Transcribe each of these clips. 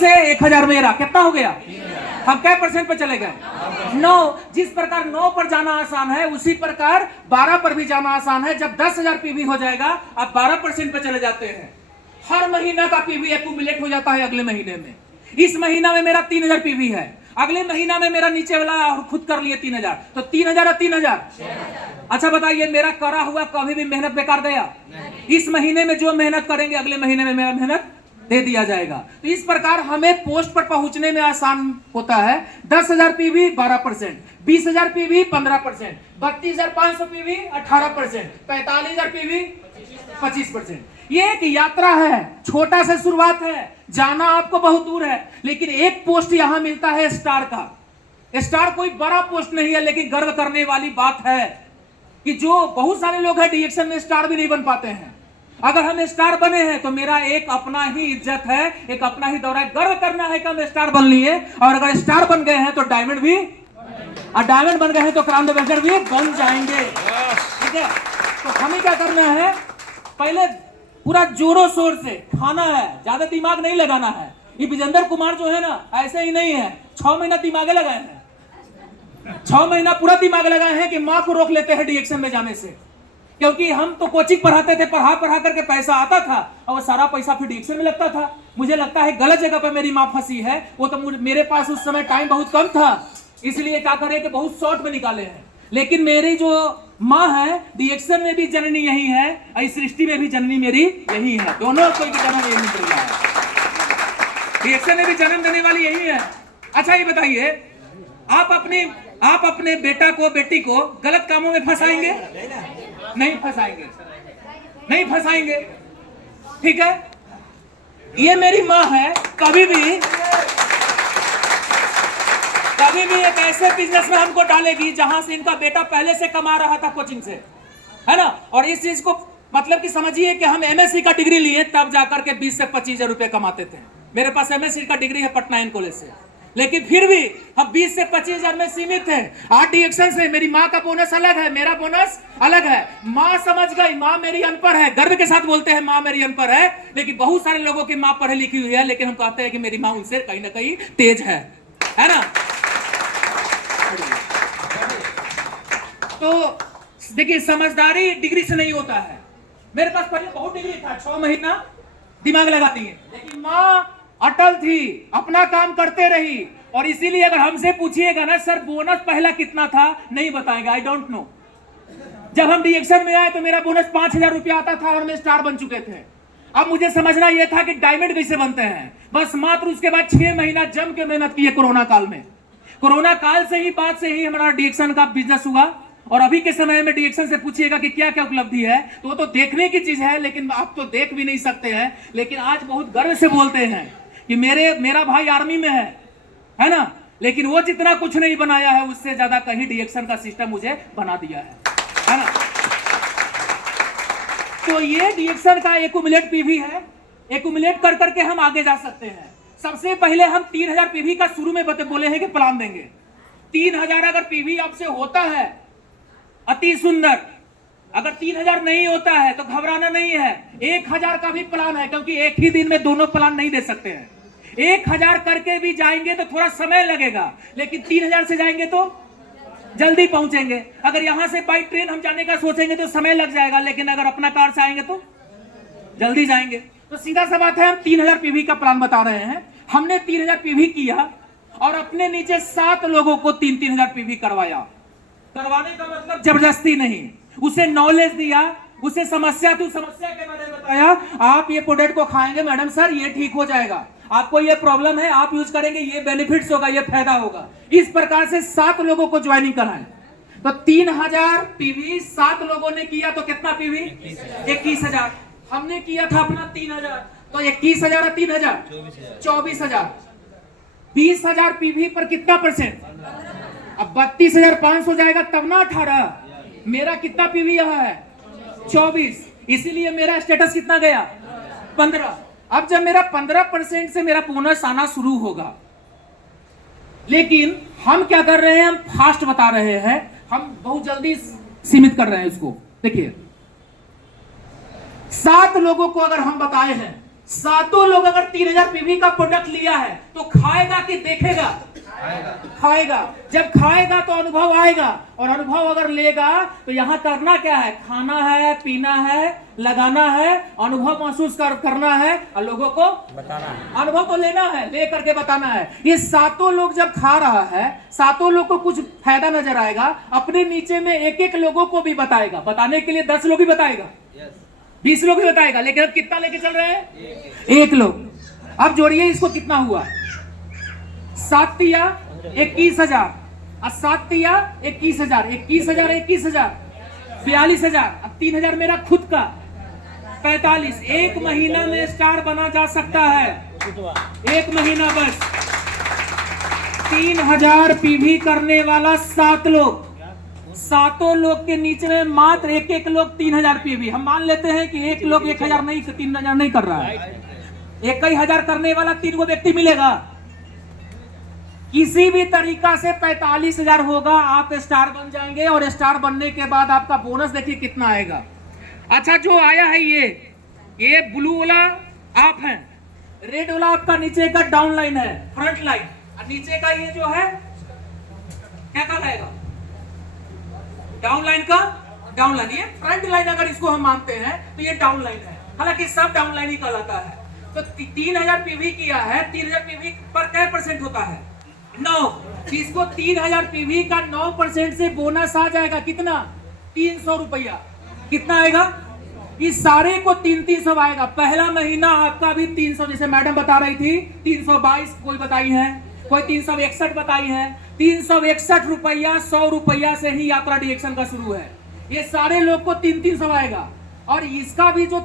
से 1000 मेरा कितना हो गया? हम क्या परसेंट पे चले गए? 9। जिस प्रकार 9 पर जाना आसान है उसी प्रकार 12 पर भी जाना आसान है। जब 10,000 पीवी हो जाएगा आप 12% पे चले जाते हैं। हर महीना का पीवी एक्यूमुलेट हो जाता है अगले महीने में। इस महीना में मेरा 3000 पीवी है, अगले महीना में मेरा नीचे वाला खुद कर लिए 3000, तो 3000 और 3000। अच्छा बताइए, मेरा करा हुआ कभी भी मेहनत बेकार गया? इस महीने में जो मेहनत करेंगे अगले महीने में मेरा मेहनत दे दिया जाएगा। तो इस प्रकार हमें पोस्ट पर पहुंचने में आसान होता है। 10,000 पीवी 12%, 20,000 पीवी 15%, 32,500 पीवी 18%, 45,000 पीवी 25%। ये एक यात्रा है, छोटा सा शुरुआत है, जाना आपको बहुत दूर है, लेकिन एक पोस्ट यहां मिलता है स्टार का। स्टार कोई बड़ा पोस्ट नहीं है, लेकिन गर्व करने वाली बात है कि जो बहुत सारे लोग हैं डीएक्शन में स्टार भी नहीं बन पाते हैं। अगर हम स्टार बने हैं तो मेरा एक अपना ही इज्जत है, एक अपना ही दौरा है, गर्व करना है कि हम स्टार बन लिए। और अगर स्टार बन गए हैं तो डायमंड भी, और डायमंड बन गए हैं तो क्राउन एम्बेसडर भी बन जाएंगे। ठीक है, तो हमें क्या करना है, पहले पूरा जोरों शोर से खाना है, ज्यादा दिमाग नहीं लगाना है। ये विजेंद्र कुमार जो है ना, ऐसे ही नहीं है, 6 महीना दिमागे लगाए हैं, 6 महीना पूरा दिमाग लगाए हैं कि माँ को रोक लेते हैं डीएक्शन में जाने से। क्योंकि हम तो कोचिंग पढ़ाते थे, पढ़ा करके पैसा आता था और वो सारा पैसा फिर डीएक्शन में लगता था। मुझे लगता है गलत जगह पर मेरी माँ फंसी है। वो तो मेरे पास उस समय टाइम बहुत कम था, इसलिए क्या करें कि बहुत शॉर्ट में निकाले हैं। लेकिन मेरी जो माँ है डीएक्शन में भी जननी यही है, इस सृष्टि में भी जननी मेरी यही है। दोनों कोई भी जन्म यही मिल रहा है, डीएक्शन में भी जन्म देने वाली यही है। अच्छा ये बताइए, आप अपने बेटा को बेटी को गलत कामों में फंसाएंगे? नहीं फंसाएंगे, नहीं फंसाएंगे। ठीक है, ये मेरी माँ है। कभी भी एक ऐसे बिजनेस में हमको डालेगी जहां से इनका बेटा पहले से कमा रहा था कोचिंग से, है ना। और इस चीज को मतलब कि समझिए कि हम एमएससी का डिग्री लिए तब जाकर के 20 से 25,000 रुपए कमाते थे। मेरे पास एमएससी का डिग्री है पटना इन कॉलेज से, लेकिन फिर भी हम 20 से 25,000 में सीमित थे। डीएक्शन से मेरी माँ का बोनस अलग है, मेरा बोनस अलग है। माँ समझ गई, माँ मेरी अनपढ़ है, गर्व के साथ बोलते हैं माँ मेरी अनपढ़ है। लेकिन बहुत सारे लोगों की माँ पढ़ी लिखी हुई है, लेकिन हम कहते हैं कि मेरी माँ उनसे कहीं ना कहीं तेज है ना। तो देखिए, समझदारी डिग्री से नहीं होता है। मेरे पास पहले बहुत डिग्री था, 6 महीना दिमाग लगाती है, लेकिन माँ अटल थी, अपना काम करते रही। और इसीलिए अगर हमसे पूछिएगा ना सर बोनस पहला कितना था, नहीं बताएगा, आई डोंट नो। जब हम डीएक्शन में आए तो मेरा बोनस 5,000 रुपया आता था और मैं स्टार बन चुके थे। अब मुझे समझना यह था कि डायमंड कैसे बनते हैं, बस मात्र उसके बाद 6 महीना जम के मेहनत की है। कोरोना काल में, कोरोना काल से ही बाद से ही हमारा डीएक्शन का बिजनेस हुआ। और अभी के समय में डीएक्शन से पूछिएगा कि क्या क्या उपलब्धि है, तो वो तो देखने की चीज है, लेकिन आप तो देख भी नहीं सकते हैं। लेकिन आज बहुत गर्व से बोलते हैं कि मेरा भाई आर्मी में है ना, लेकिन वो जितना कुछ नहीं बनाया है उससे ज्यादा कहीं डीएक्शन का सिस्टम मुझे बना दिया है ना। तो ये डीएक्शन का एक्यूमुलेट पीवी है, एक्यूमुलेट कर करके हम आगे जा सकते हैं। सबसे पहले हम 3000 पीवी का शुरू में बोले हैं कि प्लान देंगे। 3000 अगर पीवी आपसे होता है अति सुंदर, अगर 3000 नहीं होता है तो घबराना नहीं है। 1000 का भी प्लान है, क्योंकि एक ही दिन में दोनों प्लान नहीं दे सकते हैं। 1000 करके भी जाएंगे तो थोड़ा समय लगेगा, लेकिन 3000 से जाएंगे तो जल्दी पहुंचेंगे। अगर यहां से बाई ट्रेन हम जाने का सोचेंगे तो समय लग जाएगा, लेकिन अगर अपना कार से आएंगे तो जल्दी जाएंगे। तो सीधा सा बात है, हम 3000 पीवी का प्लान बता रहे हैं। हमने 3000 पीवी किया और अपने नीचे 7 लोगों को 3-3000 पीवी करवाया। करवाने का मतलब जबरदस्ती नहीं, उसे नॉलेज दिया, उसे समस्या के बारे में बताया। आप ये प्रोडक्ट को खाएंगे मैडम सर ये ठीक हो जाएगा, आपको ये प्रॉब्लम है, आप यूज करेंगे ये बेनिफिट्स होगा, ये फायदा होगा। इस प्रकार से 7 लोगों को ज्वाइनिंग कराएं। तो 3000 पीवी 7 लोगों ने किया तो कितना पीवी? 21,000। हमने किया था अपना 3000, तो 21,000 और 3000 24,000। 20,000 पीवी पर कितना परसेंट? अब 32,500 जाएगा तब ना 18। मेरा कितना पीवी यहाँ है? 24। इसीलिए मेरा स्टेटस कितना गया? 15। अब जब मेरा 15% से मेरा बोनस आना शुरू होगा, लेकिन हम क्या कर रहे हैं, हम फास्ट बता रहे हैं, हम बहुत जल्दी सीमित कर रहे हैं इसको। देखिए 7 लोगों को अगर हम बताए हैं, सातों लोग अगर 3000 पीवी का प्रोडक्ट लिया है तो खाएगा कि देखेगा? खाएगा। जब खाएगा तो अनुभव आएगा, और अनुभव अगर लेगा तो यहाँ करना क्या है? खाना है, पीना है, लगाना है, अनुभव महसूस करना है और लोगों को बताना है। अनुभव तो लेना है, ले करके बताना है। ये सातों लोग जब खा रहा है, सातों लोग को कुछ फायदा नजर आएगा, अपने नीचे में एक एक लोगों को भी बताएगा। बताने के लिए 10 लोग ही बताएगा, 20 लोग ही बताएगा, लेकिन अब कितना लेके चल रहे हैं? 1 लोग। अब जोड़िए इसको, कितना हुआ? 7 तिया 21,000 और 7 तिया 21,000, 21,000 21,000 42,000। अब 3,000 मेरा खुद का, 45। एक महीना में स्टार बना जा सकता है, एक महीना बस। 3,000 पीवी करने वाला 7 लोग, सातों लोग के नीचे में मात्र एक एक लोग 3,000 पीवी। हम मान लेते हैं कि एक लोग 1,000 नहीं, 3,000 नहीं कर रहा है, 1,000 करने वाला 3 को व्यक्ति मिलेगा। किसी भी तरीका से 45,000 होगा, आप स्टार बन जाएंगे। और स्टार बनने के बाद आपका बोनस देखिए कितना आएगा। अच्छा, जो आया है ये ब्लू वाला आप है, रेड वाला आपका नीचे का डाउन लाइन है, फ्रंट लाइन, और नीचे का ये जो है क्या कहलाएगा? डाउन लाइन का डाउन लाइन। ये फ्रंट लाइन अगर इसको हम मानते हैं तो ये डाउन लाइन है, हालांकि सब डाउन लाइन ही कहलाता है। तो 3,000 पीवी किया है, 3,000 पीवी पर क्या परसेंट होता है? 9। इसको 3,000 पीवी का 9% से बोनस आ जाएगा। कितना? 300 रुपया। कितना आएगा? इस सारे को 300 आएगा। पहला महीना आपका भी 300, जैसे मैडम बता रही थी 322 कोई बताई है, कोई 361 बताई है। 361 रुपया 100 रुपया से ही यात्रा डिएक्शन का शुरू है। ये सारे लोग को 300 आएगा। और इसका भी जो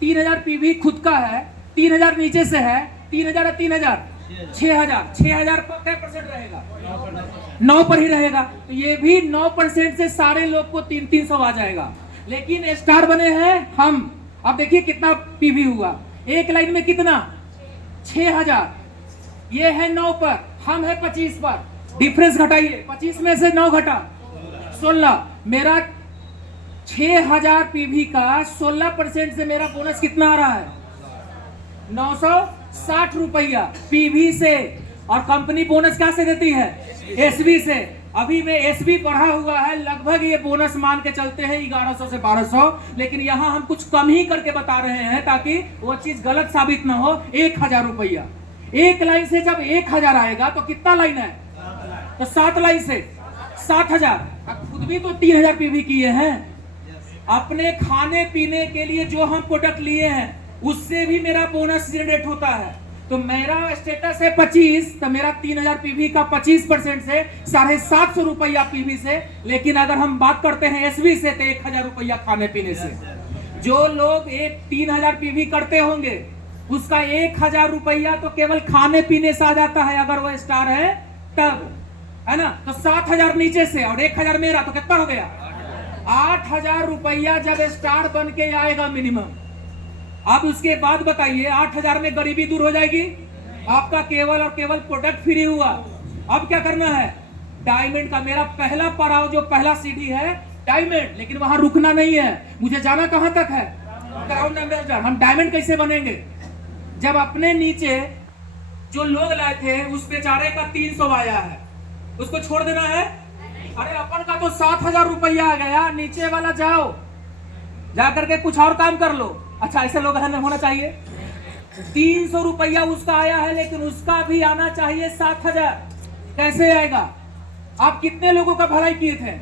3,000 पीवी खुद का है, 3,000 नीचे से है, 3,000 और 3,000 6,000 पर क्या परसेंट रहेगा? 9 पर ही रहेगा। तो ये भी 9% से सारे लोग को 300 आ जाएगा। लेकिन स्टार बने हैं हम। अब देखिए कितना पीवी हुआ, एक लाइन में कितना? 6,000। ये है 9 पर, हम है 25 पर। डिफरेंस घटाइए, 25 में से 9 घटा 16। मेरा 6,000 पीवी का 16% से मेरा बोनस कितना आ रहा है? 960 रुपया पीवी से। और कंपनी बोनस क्या से देती है? एसबी से। अभी में एसबी बढ़ा हुआ है, लगभग ये बोनस मान के चलते हैं 1100 से 1200, लेकिन यहाँ हम कुछ कम ही करके बता रहे हैं ताकि वो चीज गलत साबित ना हो। 1,000 रुपया एक लाइन से। जब 1,000 आएगा तो कितना लाइन है? तो 7 लाइन से 7,000। खुद भी तो 3,000 पीवी किए हैं। अपने खाने पीने के लिए जो हम प्रोडक्ट लिए हैं उससे भी मेरा बोनस जनरेट होता है। तो मेरा स्टेटस है 25, तो मेरा 3,000 पीवी का 25% से 750 रुपया पीवी से। लेकिन अगर हम बात करते हैं एसवी से तो 1,000 रुपया खाने पीने से। जो लोग 3,000 पीवी करते होंगे उसका 1,000 रुपया तो केवल खाने पीने से आ जाता है, अगर वो स्टार है तब, है ना। तो 7,000 नीचे से और 1,000 मेरा, तो कितना हो गया? 8,000 रुपया जब स्टार बन के आएगा मिनिमम। अब उसके बाद बताइए 8,000 में गरीबी दूर हो जाएगी? आपका केवल और केवल प्रोडक्ट फ्री हुआ। अब क्या करना है? डायमंड का मेरा पहला पड़ाव, जो पहला सीढ़ी है डायमंड। लेकिन वहां रुकना नहीं है, मुझे जाना कहां तक है? Crown ambassador. हम डायमंड कैसे बनेंगे? जब अपने नीचे जो लोग लाए थे उस बेचारे का 300 आया है, उसको छोड़ देना है? अरे अपन का तो 7,000 रुपया आ गया, नीचे वाला जाओ जाकर के कुछ और काम कर लो। अच्छा, ऐसे लोग होना चाहिए। 300 रुपया उसका आया है, लेकिन उसका भी आना चाहिए 7,000। कैसे आएगा? आप कितने लोगों का भलाई किए थे?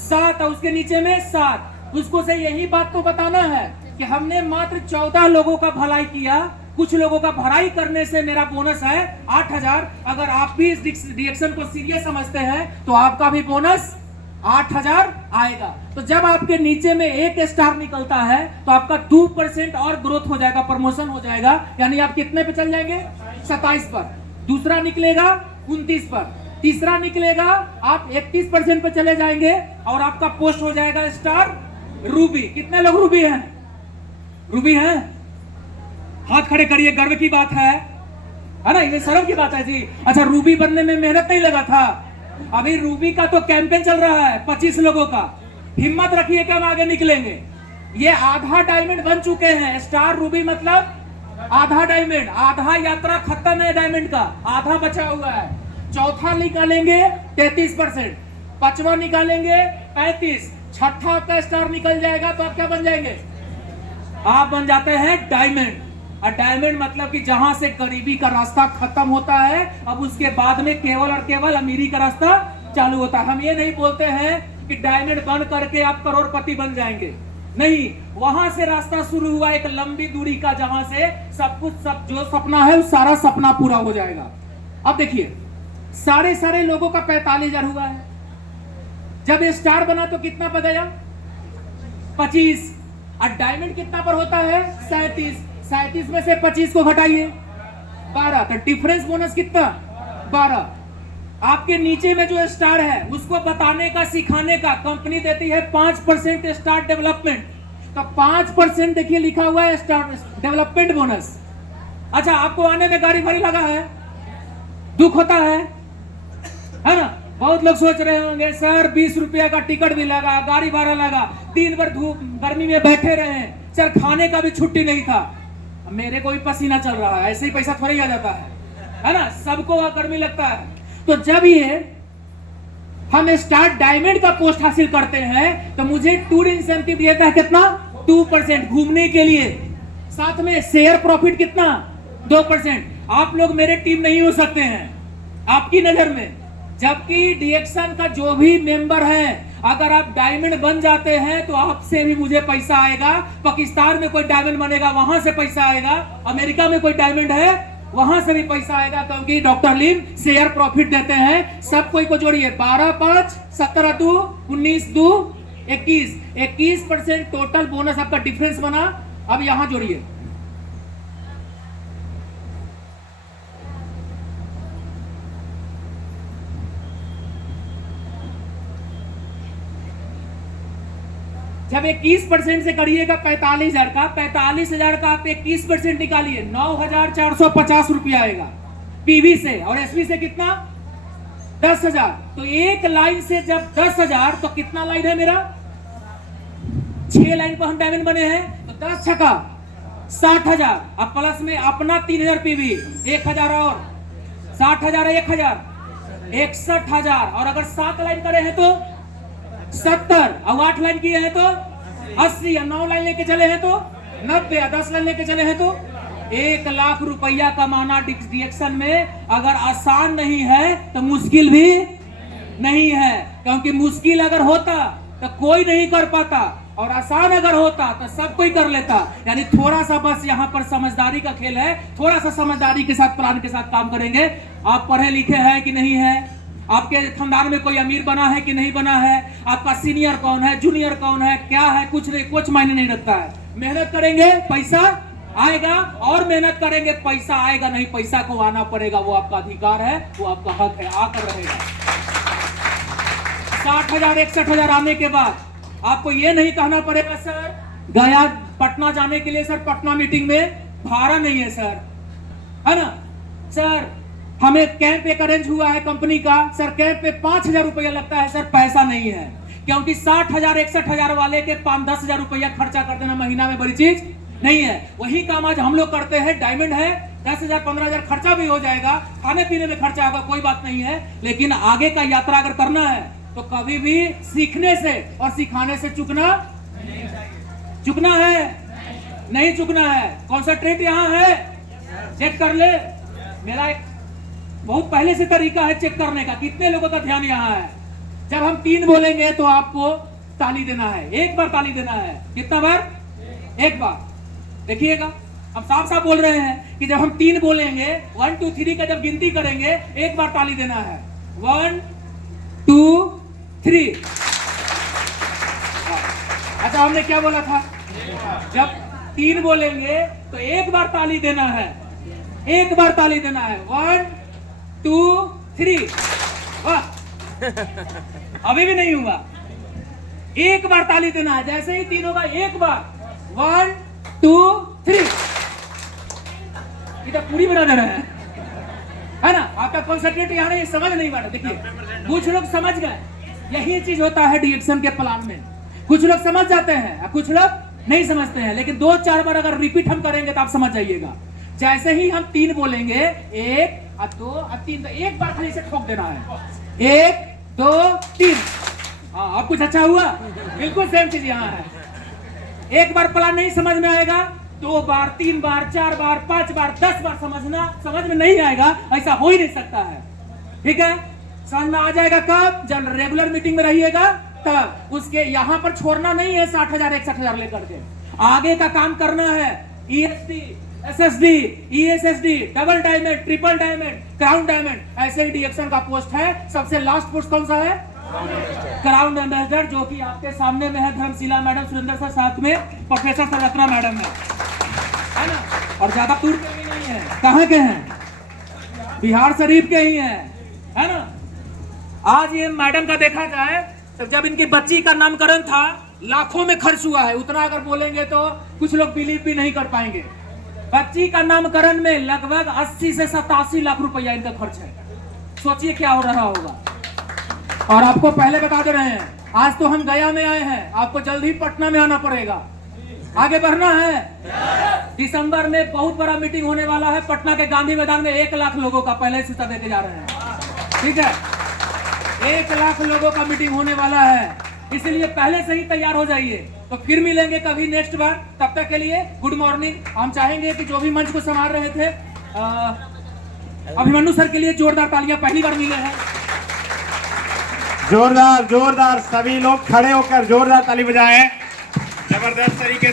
7। और उसके नीचे में 7। उसको से यही बात तो बताना है कि हमने मात्र 14 लोगों का भलाई किया। कुछ लोगों का भलाई करने से मेरा बोनस है 8,000। अगर आप भी इस रिएक्शन को सीरियस समझते हैं तो आपका भी बोनस 8,000 आएगा। तो जब आपके नीचे में 1 स्टार निकलता है तो आपका 2% और ग्रोथ हो जाएगा, प्रमोशन हो जाएगा। यानी आप कितने पे चल जाएंगे? 27 पर। दूसरा निकलेगा 29 पर। तीसरा निकलेगा आप 31% पे चले जाएंगे और आपका पोस्ट हो जाएगा स्टार रूबी। कितने लोग रूबी हैं? रूबी हैं? हाथ खड़े करिए, गर्व की बात है ना? ये शर्म की बात है जी। अच्छा, रूबी बनने में मेहनत नहीं लगा था? अभी रूबी का तो कैंपेन चल रहा है 25 लोगों का। हिम्मत रखिए कि हम आगे निकलेंगे। ये आधा डायमंड बन चुके हैं। स्टार रूबी मतलब आधा डायमंड, आधा यात्रा खत्म है डायमंड का, आधा बचा हुआ है। चौथा निकालेंगे 33%, पांचवा निकालेंगे 35, छठा आपका स्टार निकल जाएगा तो आप क्या बन जाएंगे? आप बन जाते हैं डायमंड। और डायमंड मतलब कि जहां से गरीबी का रास्ता खत्म होता है, अब उसके बाद में केवल और केवल अमीरी का रास्ता चालू होता है। हम ये नहीं बोलते हैं कि डायमंड बन करके आप करोड़पति बन जाएंगे, नहीं, वहां से रास्ता शुरू हुआ एक लंबी दूरी का, जहां से सब कुछ, सब जो सपना है वो सारा सपना पूरा हो जाएगा। अब देखिए, सारे लोगों का 45,000 हुआ है। जब ये स्टार बना तो कितना बनेगा? 25। और डायमंड कितना पर होता है? 37। 37 में से 25 को घटाइए, 12। तो डिफरेंस बोनस कितना? 12। आपके नीचे में जो स्टार है उसको बताने का, सिखाने का कंपनी देती है 5% स्टार डेवलपमेंट। तो 5% देखिए लिखा हुआ है स्टार डेवलपमेंट बोनस। अच्छा, आपको आने में गाड़ी भाड़ी लगा है, दुख होता है ना? बहुत लोग सोच रहे होंगे सर 20 रुपया का टिकट भी लगा, गाड़ी भाड़ा लगा, दिन भर धूप गर्मी में बैठे रहे, सर खाने का भी छुट्टी नहीं था, मेरे को भी पसीना चल रहा है, ऐसे ही पैसा थोड़ा ही आ जाता है ना? सबको गर्मी लगता है। तो जब ये हम स्टार डायमंड का पोस्ट हासिल करते हैं तो मुझे टूर इंसेंटिव देता है कितना? 2% घूमने के लिए, साथ में शेयर प्रॉफिट कितना? 2%। आप लोग मेरे टीम नहीं हो सकते हैं आपकी नजर में, जबकि डीएक्सन का जो भी मेंबर है, अगर आप डायमंड बन जाते हैं तो आपसे भी मुझे पैसा आएगा। पाकिस्तान में कोई डायमंड बनेगा, वहां से पैसा आएगा। अमेरिका में कोई डायमंड है, वहां से भी पैसा आएगा, क्योंकि डॉक्टर लिम शेयर प्रॉफिट देते हैं। सब कोई को जोड़िए, 12 5 17 2 19 2 21, 21% टोटल बोनस आपका डिफरेंस बना। अब यहां जोड़िए, जब 21% से करिएगा 45,000 का, 45,000 का आप 21% निकालिए, 9,450 रुपया आएगा पीवी से, और एसवी से कितना? 10,000। तो एक लाइन से जब 10,000, तो कितना लाइन है मेरा? 6 लाइन पर हम डायमंड बने हैं, तो 10 छक्का 60,000। अब प्लस में अपना 3,000 पीवी, 1,000 और 60,000 है, 1,000 61,000। और अगर 7 लाइन करे हैं तो 70, और 8 लाइन किए हैं तो 80, या 9 लाइन लेके चले हैं तो 90, या 10 लाइन लेके चले हैं तो 1 लाख रुपया कमाना डीएक्सन में अगर आसान नहीं है तो मुश्किल भी नहीं है। क्योंकि मुश्किल अगर होता तो कोई नहीं कर पाता, और आसान अगर होता तो सब कोई कर लेता। यानी थोड़ा सा बस यहाँ पर समझदारी का खेल है, थोड़ा सा समझदारी के साथ, प्लान के साथ काम करेंगे। आप पढ़े लिखे हैं कि नहीं है? आपके खानदान में कोई अमीर बना है कि नहीं बना है? आपका सीनियर कौन है, जूनियर कौन है, क्या है, कुछ नहीं, कुछ मायने नहीं रखता है। मेहनत करेंगे पैसा आएगा, और मेहनत करेंगे पैसा आएगा नहीं, पैसा को आना पड़ेगा, वो आपका अधिकार है, वो आपका हक है, आकर रहेगा। 60,000 61,000 आने के बाद आपको ये नहीं कहना पड़ेगा सर गया पटना जाने के लिए सर पटना मीटिंग में भाड़ा नहीं है सर, है ना? सर हमें कैंप एक अरेंज हुआ है कंपनी का, सर कैंप पे 5,000 रुपया लगता है सर, पैसा नहीं है। क्योंकि 60,000 61,000 वाले के 5-10,000 रुपया खर्चा कर देना महीना में बड़ी चीज नहीं है। वही काम आज हम लोग करते हैं। डायमंड है, 10,000 15,000 खर्चा भी हो जाएगा, खाने पीने में खर्चा होगा, कोई बात नहीं है, लेकिन आगे का यात्रा अगर करना है तो कभी भी सीखने से और सिखाने से चुकना है, नहीं चुकना है। कॉन्सेंट्रेट यहाँ है, चेक कर ले। मेरा एक बहुत पहले से तरीका है चेक करने का, कितने लोगों का ध्यान यहाँ है। जब हम 3 बोलेंगे तो आपको ताली देना है, एक बार ताली देना है। कितना बार? एक बार। देखिएगा, हम साफ साफ बोल रहे हैं कि जब हम 3 बोलेंगे, 1 2 3 का जब गिनती करेंगे, एक बार ताली देना है। 1 2 3। अच्छा, हमने क्या बोला था? जब 3 बोलेंगे तो एक बार ताली देना है, एक बार ताली देना है। 1 2 3। वाह, अभी भी नहीं हुआ। एक बार ताली देना है, जैसे ही 3 होगा एक बार। 1 2 3। इधर पूरी बना देना है ना? आपका कॉन्सेंट्रेट यहाँ नहीं, समझ नहीं पा रहा। देखिए, कुछ लोग समझ गए, यही चीज होता है डीएक्सन के प्लान में। कुछ लोग समझ जाते हैं, कुछ लोग नहीं समझते हैं, लेकिन 2-4 बार अगर रिपीट हम करेंगे तो आप समझ जाइएगा। जैसे ही हम 3 बोलेंगे, 1 2 3, तो एक बार खाली से ठोक देना है, 1 2 3। हाँ, अब कुछ अच्छा हुआ? बिल्कुल सेम चीज यहाँ है। एक बार प्लान नहीं समझ में आएगा, 2 बार 3 बार 4 बार 5 बार 10 बार समझ में नहीं आएगा, ऐसा हो ही नहीं सकता है। ठीक है, समझ में आ जाएगा कब? जब रेगुलर मीटिंग में रहिएगा तब। उसके यहाँ पर छोड़ना नहीं है 60,000 61,000 लेकर के, आगे का काम करना है। ESD SSD ESSD, double diamond, triple diamond, crown diamond, ऐसे ही डीएक्शन का पोस्ट है। सबसे लास्ट पोस्ट कौन सा है? क्राउन एम्बेसडर, जो कि आपके सामने में है धर्मशिला मैडम, सुरेंद्र सर साथ में प्रोफेसर सररत्ना मैडम है ना। और ज्यादा दूर के भी नहीं है, कहाँ के हैं? बिहार शरीफ के ही हैं, है ना। आज ये मैडम का देखा जाए तो जब इनकी बच्ची का नामकरण था, लाखों में खर्च हुआ है। उतना अगर बोलेंगे तो कुछ लोग बिलीव भी नहीं कर पाएंगे। बच्ची का नामकरण में लगभग 80 से 87 लाख रुपया इनका खर्च है। सोचिए क्या हो रहा होगा। और आपको पहले बता दे रहे हैं, आज तो हम गया में आए हैं, आपको जल्द ही पटना में आना पड़ेगा। आगे बढ़ना है। दिसंबर में बहुत बड़ा मीटिंग होने वाला है पटना के गांधी मैदान में, 1 लाख लोगों का पहले सूचना देके जा रहे हैं। ठीक है, 1 लाख लोगों का मीटिंग होने वाला है, इसलिए पहले से ही तैयार हो जाइए। तो फिर मिलेंगे कभी नेक्स्ट बार, तब तक के लिए गुड मॉर्निंग। हम चाहेंगे कि जो भी मंच को संभाल रहे थे, अभिमन्यु सर के लिए जोरदार तालियां, पहली बार मिले हैं। जोरदार जोरदार, सभी लोग खड़े होकर जोरदार ताली बजाएं, जबरदस्त तरीके से।